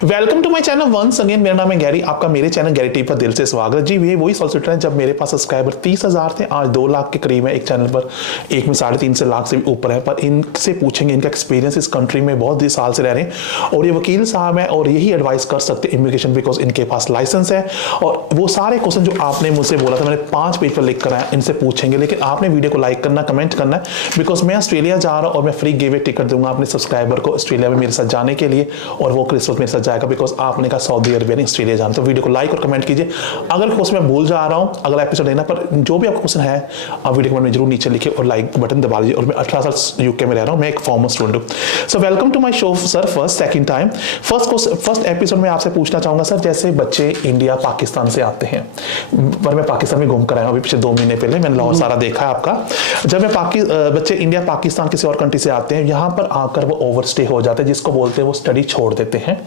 Welcome to my channel once again. मेरा नाम है गैरी, आपका मेरे चैनल गैरी टीवी पर दिल से स्वागत। जी ये वही सॉलिसिटर है जब मेरे पास सब्सक्राइबर 30,000 थे, आज 2 लाख के करीब है एक चैनल पर, एक में 3.5 लाख से भी ऊपर है। पर इनसे पूछेंगे इनका एक्सपीरियंस इस कंट्री में, बहुत ही साल से रह रहे हैं और ये वकील साहब हैं और यही एडवाइस कर सकते हैं इमिग्रेशन, बिकॉज इनके पास लाइसेंस है। और वो सारे क्वेश्चन जो आपने मुझसे बोला था, मैंने 5 पेज पर लिख कर आया, इनसे पूछेंगे। लेकिन आपने वीडियो को लाइक करना, कमेंट करना है, बिकॉज मैं ऑस्ट्रेलिया जा रहा हूँ और मैं फ्री गिव अवे टिकट दूंगा अपने सब्सक्राइबर को ऑस्ट्रेलिया में मेरे साथ जाने के लिए, और वो क्रिसमस मेरे साथ जाएगा बिकॉज आपने का सऊदी अरबिया ने ऑस्ट्रेलिया जाना। तो वीडियो को लाइक और कमेंट कीजिए। अगर क्वेश्चन मैं भूल जा रहा हूं अगला एपिसोड लेना, पर जो भी आपका क्वेश्चन है आप वीडियो कमेंट में जरूर नीचे लिखिए और लाइक बटन दबा लीजिए। और मैं 18 साल यूके में रह रहा हूं, मैं एक फॉर्मर स्टूडेंट हूं। So welcome to my show sir, second time. First episode में आपसे पूछना चाहूंगा सर, जैसे बच्चे इंडिया पाकिस्तान से आते हैं, पर मैं पाकिस्तान में घूम कर आया हूं अभी पिछले 2 महीने पहले, मैंने लाहौर सारा देखा है आपका। जब मैं बच्चे इंडिया पाकिस्तान किसी और कंट्री से आते हैं, यहाँ पर आकर वो ओवरस्टे हो जाते हैं, जिसको बोलते हैं वो स्टडी छोड़ देते हैं।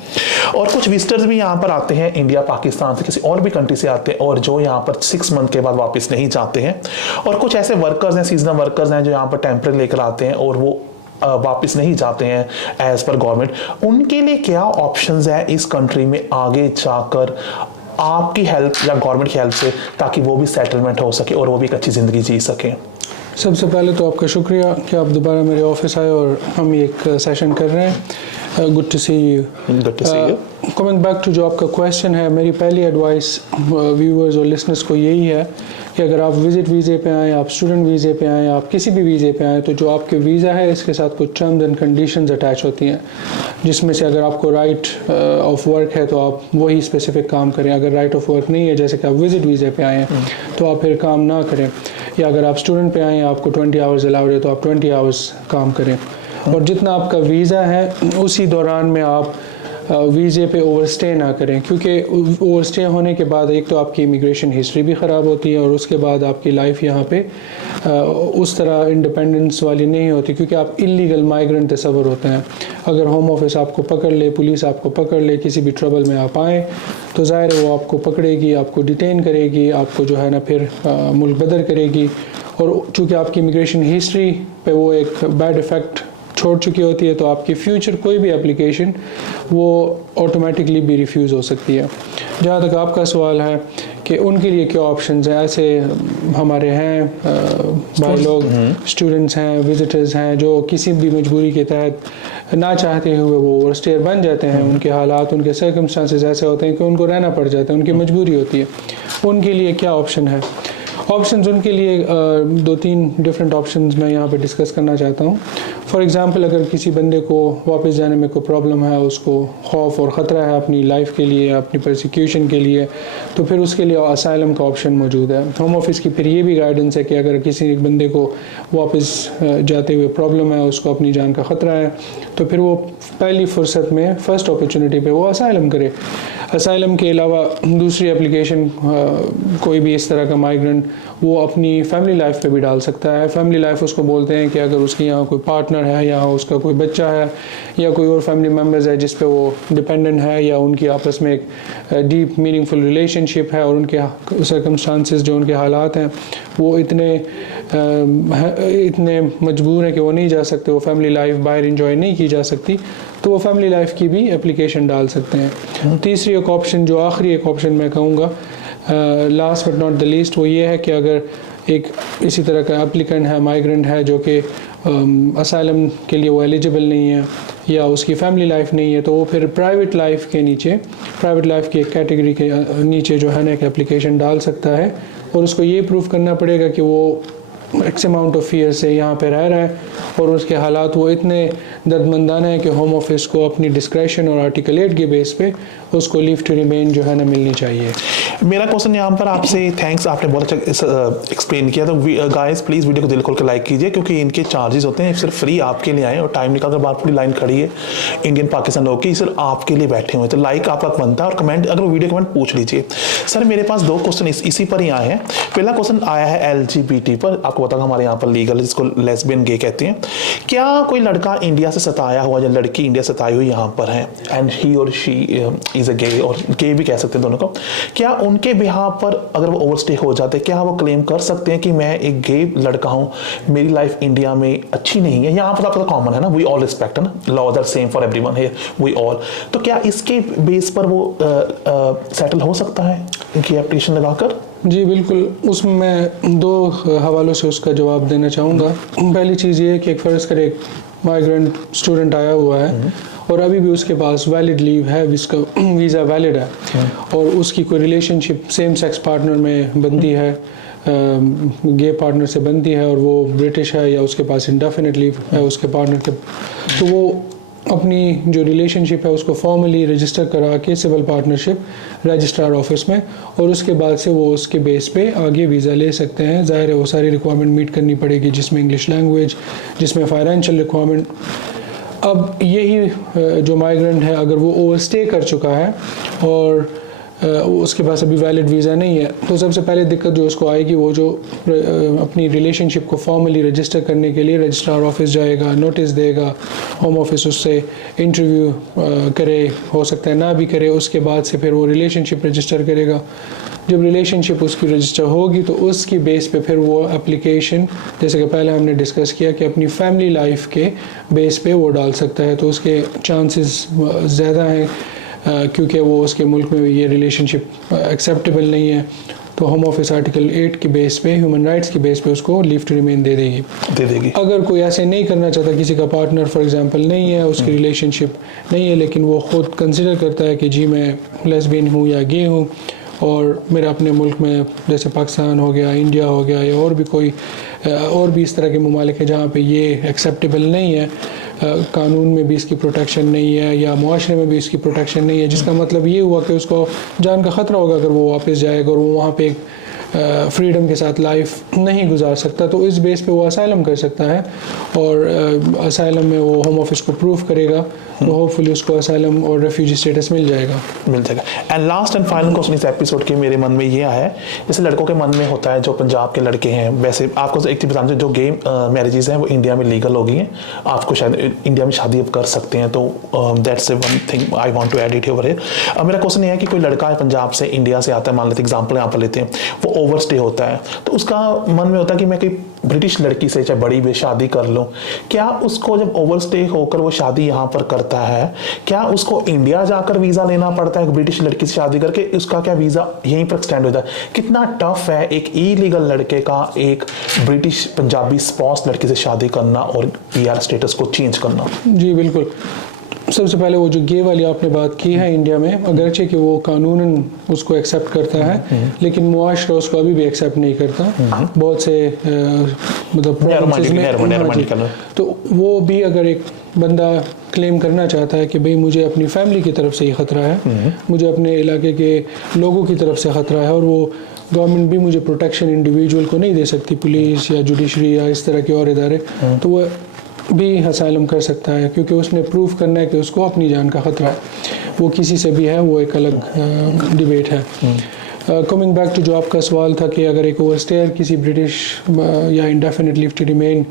और कुछ विजिटर्स भी यहाँ पर आते हैं इंडिया पाकिस्तान से, किसी और भी कंट्री से आते हैं और जो यहाँ पर 6 मंथ के बाद वापस नहीं जाते हैं। और कुछ ऐसे वर्कर्स हैं, सीजनल वर्कर्स हैं, जो यहाँ पर टेम्परेरी लेकर आते हैं और वो वापस नहीं जाते हैं एज पर गवर्नमेंट। उनके लिए क्या ऑप्शंस है इस कंट्री में आगे जाकर आपकी हेल्प या गवर्नमेंट की हेल्प से, ताकि वो भी सेटलमेंट हो सके और वो भी एक अच्छी ज़िंदगी जी सकें? सबसे पहले तो आपका शुक्रिया कि आप दोबारा मेरे ऑफिस आए और हम एक सेशन कर रहे हैं। Good to see you. Good to see you. Coming back to जो आपका क्वेश्चन है, मेरी पहली एडवाइस व्यूअर्स और लिसनर्स को यही है कि अगर आप विजिट वीज़े पे आएँ, आप स्टूडेंट वीज़े पे आएँ, आप किसी भी वीज़े पे आएँ, तो जो आपके वीज़ा है इसके साथ कुछ टर्म्स एंड कंडीशंस अटैच होती हैं, जिसमें से अगर आपको राइट ऑफ वर्क है तो आप वही स्पेसिफिक काम करें। अगर राइट ऑफ वर्क नहीं है, जैसे कि आप विजिट वीज़े पे आए हैं, तो आप फिर काम ना करें। या अगर आप स्टूडेंट पे आए हैं, आपको 20 आवर्स अलाउड है, तो आप 20 आवर्स काम करें। और जितना आपका वीज़ा है उसी दौरान में आप वीज़े पे ओवरस्टे ना करें, क्योंकि ओवरस्टे होने के बाद एक तो आपकी इमिग्रेशन हिस्ट्री भी ख़राब होती है और उसके बाद आपकी लाइफ यहाँ पे उस तरह इंडिपेंडेंस वाली नहीं होती, क्योंकि आप इलीगल माइग्रेंट तस्वर होते हैं। अगर होम ऑफिस आपको पकड़ ले, पुलिस आपको पकड़ ले, किसी भी ट्रबल में आप आएँ, तो ज़ाहिर है वो आपको पकड़ेगी, आपको डिटेन करेगी, आपको जो है ना फिर मुल्क बदर करेगी। और चूँकि आपकी इमिग्रेशन हिस्ट्री पे वो एक बैड इफ़ेक्ट छोड़ चुकी होती है, तो आपकी फ्यूचर कोई भी एप्लीकेशन वो ऑटोमेटिकली भी रिफ्यूज़ हो सकती है। जहाँ तक आपका सवाल है कि उनके लिए क्या ऑप्शंस हैं, ऐसे हमारे हैं भाई लोग, स्टूडेंट्स हैं, विजिटर्स हैं, जो किसी भी मजबूरी के तहत ना चाहते हुए वो ओवरस्टेयर बन जाते हैं। उनके हालात, उनके सर्कमस्टांसेस ऐसे होते हैं कि उनको रहना पड़ जाता है, उनकी मजबूरी होती है। उनके लिए क्या ऑप्शन है? ऑप्शंस उनके लिए 2-3 डिफरेंट ऑप्शंस मैं यहाँ पे डिस्कस करना चाहता हूँ। फॉर एग्ज़ाम्पल, अगर किसी बंदे को वापस जाने में कोई प्रॉब्लम है, उसको खौफ और ख़तरा है अपनी लाइफ के लिए, अपनी परसिक्यूशन के लिए, तो फिर उसके लिए असाइलम का ऑप्शन मौजूद है। होम ऑफिस की फिर ये भी गाइडेंस है कि अगर किसी एक बंदे को वापस जाते हुए प्रॉब्लम है, उसको अपनी जान का ख़तरा है, तो फिर वो पहली फुर्सत में फ़र्स्ट अपॉर्चुनिटी पे वो असाइलम करे। असाइलम के अलावा दूसरी एप्लीकेशन कोई भी इस तरह का माइग्रेंट वो अपनी फैमिली लाइफ पे भी डाल सकता है। फैमिली लाइफ उसको बोलते हैं कि अगर उसके यहाँ कोई पार्टनर है, या उसका कोई बच्चा है, या कोई और फैमिली मेम्बर्स है जिस पे वो डिपेंडेंट है, या उनकी आपस में एक डीप मीनिंगफुल रिलेशनशिप है और उनके सर्कमस्टांसेस, जो उनके हालात हैं वो इतने मजबूर हैं कि वो नहीं जा सकते, वो फैमिली लाइफ बाहर इंजॉय नहीं की जा सकती, तो वो फैमिली लाइफ की भी एप्लीकेशन डाल सकते हैं। तीसरी एक ऑप्शन, जो आखिरी एक ऑप्शन मैं कहूँगा, last but not the least, वो ये है कि अगर एक इसी तरह का एप्लीकेंट है, माइग्रेंट है, जो कि असाइलम के लिए वो एलिजिबल नहीं है या उसकी फैमिली लाइफ नहीं है, तो वो फिर प्राइवेट लाइफ के नीचे, प्राइवेट लाइफ की एक कैटेगरी के नीचे जो है ना एक एप्लीकेशन डाल सकता है। और उसको ये प्रूव करना पड़ेगा कि वो एक्स अमाउंट ऑफ ईयर से यहाँ पे रह रहा है और उसके हालात वो इतने दर्दमंदाना है कि होम ऑफिस को अपनी डिस्क्रेशन और आर्टिकल 8 के बेस पे उसको लीव टू रिमेन जो है ना मिलनी चाहिए। मेरा क्वेश्चन यहाँ पर आपसे, थैंक्स, आपने बहुत अच्छा एक्सप्लेन किया। तो गाइस प्लीज़ वीडियो को दिल खोल के लाइक कीजिए, क्योंकि इनके चार्जेस होते हैं सिर्फ फ्री आपके लिए आए और टाइम निकाल कर बात पूरी लाइन खड़ी है इंडियन पाकिस्तान लोग की, सिर्फ आपके लिए बैठे हुए हैं। तो लाइक आपका बनता है और कमेंट, अगर वीडियो कमेंट पूछ लीजिए। सर मेरे पास 2 क्वेश्चन इसी पर ही आए हैं। पहला क्वेश्चन आया है LGBT पर, आपको आपको पता है हमारे यहाँ पर लीगल इसको लेस्बियन गे कहते हैं। क्या कोई लड़का इंडिया से सताया हुआ या लड़की इंडिया से सताई हुई यहाँ पर है एंड ही और शी इज अ गे, और गे भी कह सकते हैं दोनों को, क्या उनके बिहार पर अगर वो ओवरस्टे हो जाते क्या वो क्लेम कर सकते हैं कि मैं एक गे लड़का हूँ, मेरी लाइफ इंडिया में अच्छी नहीं है? यहाँ पर आपका कॉमन है ना, वी ऑल रिस्पेक्ट है ना, laws are same for everyone here, we all. तो क्या इसके बेस पर वो सेटल हो सकता है इनकी एप्लीकेशन लगाकर? जी बिल्कुल, उसमें मैं 2 हवालों से उसका जवाब देना चाहूँगा। पहली चीज़ ये है कि एक फ़र्ज़ करें एक माइग्रेंट स्टूडेंट आया हुआ है और अभी भी उसके पास वैलिड लीव है, जिसका वीज़ा वैलिड है, और उसकी कोई रिलेशनशिप सेम सेक्स पार्टनर में बनती है, गे पार्टनर से बनती है, और वो ब्रिटिश है या उसके पास इंडेफिनिट लीव है उसके पार्टनर के, तो वो अपनी जो रिलेशनशिप है उसको फॉर्मली रजिस्टर करा के सिविल पार्टनरशिप रजिस्ट्रार ऑफिस में, और उसके बाद से वो उसके बेस पे आगे वीज़ा ले सकते हैं। ज़ाहिर है वो सारी रिक्वायरमेंट मीट करनी पड़ेगी, जिसमें इंग्लिश लैंग्वेज, जिसमें फाइनेंशियल रिक्वायरमेंट। अब यही जो माइग्रेंट है अगर वो ओवरस्टे कर चुका है और उसके पास अभी वैलिड वीज़ा नहीं है, तो सबसे पहले दिक्कत जो उसको आएगी वो जो अपनी रिलेशनशिप को फॉर्मली रजिस्टर करने के लिए रजिस्ट्रार ऑफिस जाएगा, नोटिस देगा, होम ऑफिस उससे इंटरव्यू करे, हो सकता है ना भी करे, उसके बाद से फिर वो रिलेशनशिप रजिस्टर करेगा। जब रिलेशनशिप उसकी रजिस्टर होगी तो उसकी बेस पे फिर वो एप्लीकेशन, जैसे कि पहले हमने डिस्कस किया कि अपनी फैमिली लाइफ के बेस पे वो डाल सकता है, तो उसके चांसेस ज़्यादा हैं क्योंकि वो उसके मुल्क में ये रिलेशनशिप एक्सेप्टेबल नहीं है, तो होम ऑफिस आर्टिकल 8 के बेस पे, ह्यूमन राइट्स के बेस पे उसको लीव टू रिमेन दे देगी। अगर कोई ऐसे नहीं करना चाहता, किसी का पार्टनर फॉर एग्जांपल नहीं है, उसकी रिलेशनशिप नहीं है, लेकिन वो खुद कंसिडर करता है कि जी मैं लेस्बियन हूँ या गे हूँ और मेरा अपने मुल्क में जैसे पाकिस्तान हो गया, इंडिया हो गया, या और भी कोई और भी इस तरह के ममालिक हैं जहाँ पे ये एक्सेप्टेबल नहीं है, कानून में भी इसकी प्रोटेक्शन नहीं है या मुआशरे में भी इसकी प्रोटेक्शन नहीं है, जिसका मतलब ये हुआ कि उसको जान का ख़तरा होगा अगर वो वापस जाएगा और वो वहाँ पे फ्रीडम के साथ लाइफ नहीं गुजार सकता, तो इस बेस पे वो असाइलम कर सकता है, और असाइलम में वो होम ऑफिस को प्रूव करेगा तो होपफुली उसको असाइलम और रेफ्यूजी स्टेटस मिल जाएगा। And last and final question इस एपिसोड के मेरे मन में ये आया है, जैसे लड़कों के मन में होता है, जो पंजाब के लड़के हैं, वैसे आपको एक चीज़ बताना, जो गे मैरिजेस हैं वो इंडिया में लीगल हो गई हैं, आपको शायद इंडिया में शादी अब कर सकते हैं, तो that's one thing I want to add it over here. अब मेरा क्वेश्चन ये है कि कोई लड़का है पंजाब से इंडिया से आता है, मान लेते एग्जाम्पल यहाँ पर लेते हैं, वो ओवरस्टे होता है, तो उसका मन में होता है कि मैं कोई ब्रिटिश लड़की से चाहे बड़ी भी शादी कर लूँ, क्या उसको जब ओवरस्टे होकर वो शादी यहाँ पर करता है, क्या उसको इंडिया जाकर वीज़ा लेना पड़ता है ब्रिटिश लड़की से शादी करके, उसका क्या वीज़ा यहीं पर एक्सटेंड हो जाए? कितना टफ है एक इलीगल लड़के का एक ब्रिटिश पंजाबी स्पाउस लड़की से शादी करना और पीआर स्टेटस को चेंज करना? जी बिल्कुल, सबसे पहले वो जो गे वाली आपने बात की है इंडिया में, अगरचे कि वो कानूनन उसको एक्सेप्ट करता है, लेकिन मुआशरा उसको अभी भी एक्सेप्ट नहीं करता बहुत से मतलब तो वो भी अगर एक बंदा क्लेम करना चाहता है कि भाई मुझे अपनी फैमिली की तरफ से ही ख़तरा है, मुझे अपने इलाके के लोगों की तरफ से ख़तरा है, और वो गवर्नमेंट भी मुझे प्रोटेक्शन इंडिविजुअल को नहीं दे सकती, पुलिस या जुडिशरी या इस तरह के और इदारे, तो वो भी असाइलम कर सकता है, क्योंकि उसने प्रूव करना है कि उसको अपनी जान का ख़तरा है। वो किसी से भी है, वो एक अलग डिबेट है। कमिंग बैक टू जो आपका सवाल था कि अगर एक ओवरस्टेयर किसी ब्रिटिश या indefinite leave to remain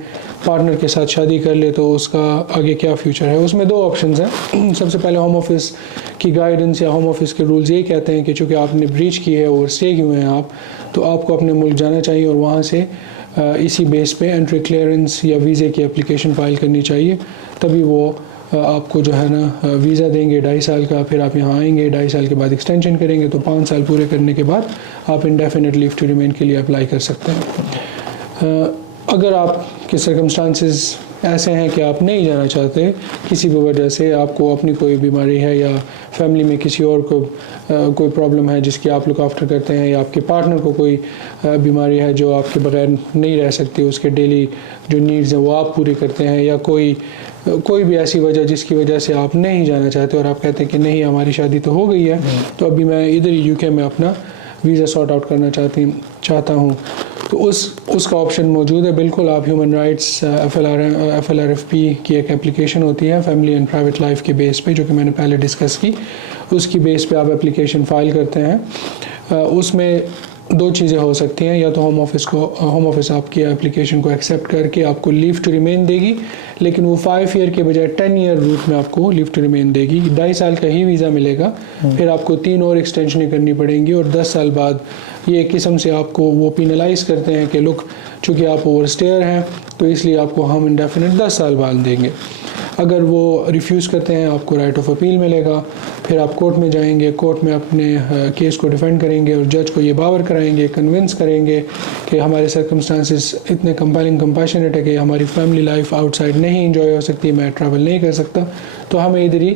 partner के साथ शादी कर ले तो उसका आगे क्या फ्यूचर है, उसमें 2 ऑप्शंस हैं। सबसे पहले होम ऑफिस की गाइडेंस या होम ऑफिस के रूल्स ये कहते हैं कि चूँकि आपने ब्रीच की है, ओवरस्टे किए हुए हैं आप, तो आपको अपने मुल्क जाना चाहिए और वहाँ से इसी बेस पे एंट्री क्लियरेंस या वीज़े की एप्लीकेशन फ़ाइल करनी चाहिए, तभी वो आपको जो है ना वीज़ा देंगे 2.5 साल का, फिर आप यहाँ आएंगे 2.5 साल के बाद एक्सटेंशन करेंगे, तो 5 साल पूरे करने के बाद आप इंडेफिनिट लीव टू रिमेन के लिए अप्लाई कर सकते हैं। अगर आपके सर्कमस्टांसेस ऐसे हैं कि आप नहीं जाना चाहते किसी भी वजह से, आपको अपनी कोई बीमारी है या फैमिली में किसी और को कोई प्रॉब्लम है जिसकी आप लुक आफ्टर करते हैं, या आपके पार्टनर को कोई बीमारी है जो आपके बगैर नहीं रह सकती, उसके डेली जो नीड्स हैं वो आप पूरी करते हैं, या कोई भी ऐसी वजह जिसकी वजह से आप नहीं जाना चाहते और आप कहते हैं कि नहीं हमारी शादी तो हो गई है, तो अभी मैं इधर यूके में अपना वीज़ा सॉर्ट आउट करना चाहता हूँ, तो उसका ऑप्शन मौजूद है। बिल्कुल, आप ह्यूमन राइट्स FLRFP की एक एप्लीकेशन होती है फैमिली एंड प्राइवेट लाइफ के बेस पे, जो कि मैंने पहले डिस्कस की, उसकी बेस पे आप एप्लीकेशन फ़ाइल करते हैं। उसमें दो चीज़ें हो सकती हैं, या तो होम ऑफिस आपकी एप्लीकेशन को एक्सेप्ट करके आपको लीव टू रिमेन देगी, लेकिन वो 5 ईयर के बजाय 10 ईयर रूट में आपको लीव टू रिमेन देगी। 2.5 साल का ही वीज़ा मिलेगा, फिर आपको 3 और एक्सटेंशनें करनी पड़ेंगी, और 10 साल बाद ये एक किस्म से आपको वो पिनलाइज करते हैं कि लुक, चूँकि आप ओवरस्टेयर हैं तो इसलिए आपको हम इंडेफिनिट 10 साल बाद देंगे। अगर वो रिफ्यूज़ करते हैं आपको राइट ऑफ अपील मिलेगा, फिर आप कोर्ट में जाएंगे, कोर्ट में अपने केस को डिफेंड करेंगे और जज को ये बावर कराएंगे, कन्विंस करेंगे कि हमारे सर्कमस्टांसिस इतने कंपेलिंग कंपैशनेट है कि हमारी फैमिली लाइफ आउटसाइड नहीं इंजॉय हो सकती, मैं ट्रैवल नहीं कर सकता, तो हमें इधर ही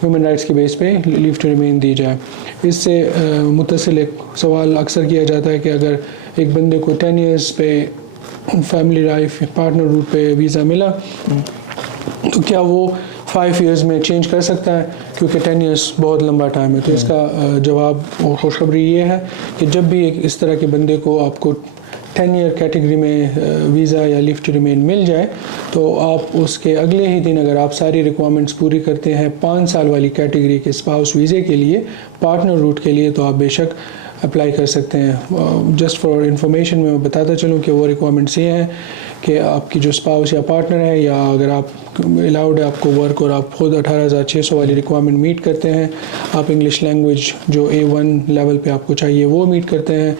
ह्यूमन राइट्स के बेस पे लीव टू रिमेन दी जाए। इससे मुतसिल एक सवाल अक्सर किया जाता है कि अगर एक बंदे को 10 ईयर्स पे फैमिली लाइफ पार्टनर रूट पे वीज़ा मिला तो क्या वो 5 ईयर्स में चेंज कर सकता है, क्योंकि 10 ईयर्स बहुत लंबा टाइम है। तो इसका जवाब और खुशखबरी ये है कि जब भी एक इस तरह के बंदे को आपको 10 ईयर कैटेगरी में वीज़ा या लीव टू रिमेन मिल जाए तो आप उसके अगले ही दिन, अगर आप सारी रिक्वायरमेंट्स पूरी करते हैं 5 साल वाली कैटेगरी के स्पाउस वीज़े के लिए, पार्टनर रूट के लिए, तो आप बेशक अप्लाई कर सकते हैं। जस्ट फॉर इंफॉर्मेशन मैं बताता चलूँ कि वो रिक्वायरमेंट्स ये हैं कि आपकी जो स्पाउस या पार्टनर है, या अगर आप अलाउड है आपको वर्क और आप खुद 18,600 वाली रिक्वायरमेंट मीट करते हैं, आप इंग्लिश लैंग्वेज जो A1 लेवल पे आपको चाहिए वो मीट करते हैं,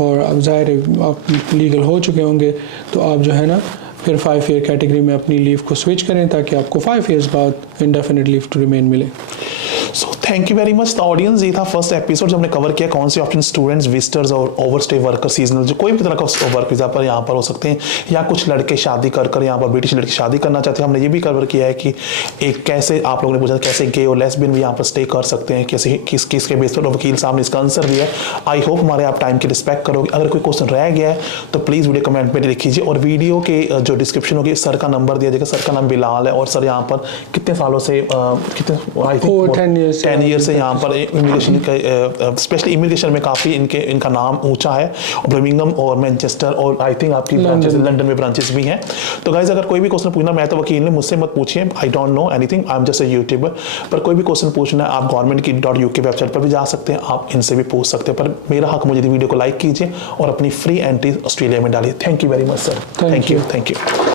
और अब ज़ाहिर है आप लीगल हो चुके होंगे, तो आप जो है ना फिर 5 ईयर कैटेगरी में अपनी लीव को स्विच करें ताकि आपको 5 ईयर्स बाद इंडेफिनिट लीव टू रिमेन मिले। So thank you very much audience. ये था फर्स्ट एपिसोड जो हमने कवर किया कौन से ऑप्शन स्टूडेंट्स, विजिटर्स और ओवरस्टे वर्कर, सीजनल, जो कोई भी तरह का वर्क वीज़ा पर यहाँ पर हो सकते हैं, या कुछ लड़के शादी कर यहाँ पर ब्रिटिश लड़की शादी करना चाहते हैं। हमने ये भी कवर किया है कि एक कैसे आप लोगों ने पूछा कैसे गे और लेस्बियन भी यहाँ पर स्टे कर सकते हैं, कैसे किसके बेस पर, वकील साहब ने इसका आंसर दिया है। आई होप हमारे आप टाइम की रिस्पेक्ट करोगे। अगर कोई क्वेश्चन रह गया है तो प्लीज़ वीडियो कमेंट में लिख कीजिए, और वीडियो के जो डिस्क्रिप्शन होगी सर का नंबर दिया जाएगा। सर का नाम बिलाल है, और सर यहाँ पर कितने सालों से कितने आई थिंक 10 ईयर से यहाँ पर इमिग्रेशन का, स्पेशली इमिग्रेशन में काफ़ी इनका नाम ऊंचा है। बर्मिंघम और मैनचेस्टर और आई थिंक आपकी ब्रांचेस लंदन में ब्रांचेस भी हैं। तो गाइज अगर कोई भी क्वेश्चन पूछना, मैं तो वकील नहीं, मुझसे मत पूछिए, I don't know anything, I am just a YouTuber. पर कोई भी क्वेश्चन पूछना है आप गवर्नमेंट की .uk वेबसाइट पर भी जा सकते हैं, आप इनसे भी पूछ सकते हैं। पर मेरा हक मुझे वीडियो को लाइक कीजिए और अपनी फ्री एंट्री ऑस्ट्रेलिया में डालिए। Thank you very much sir, thank you.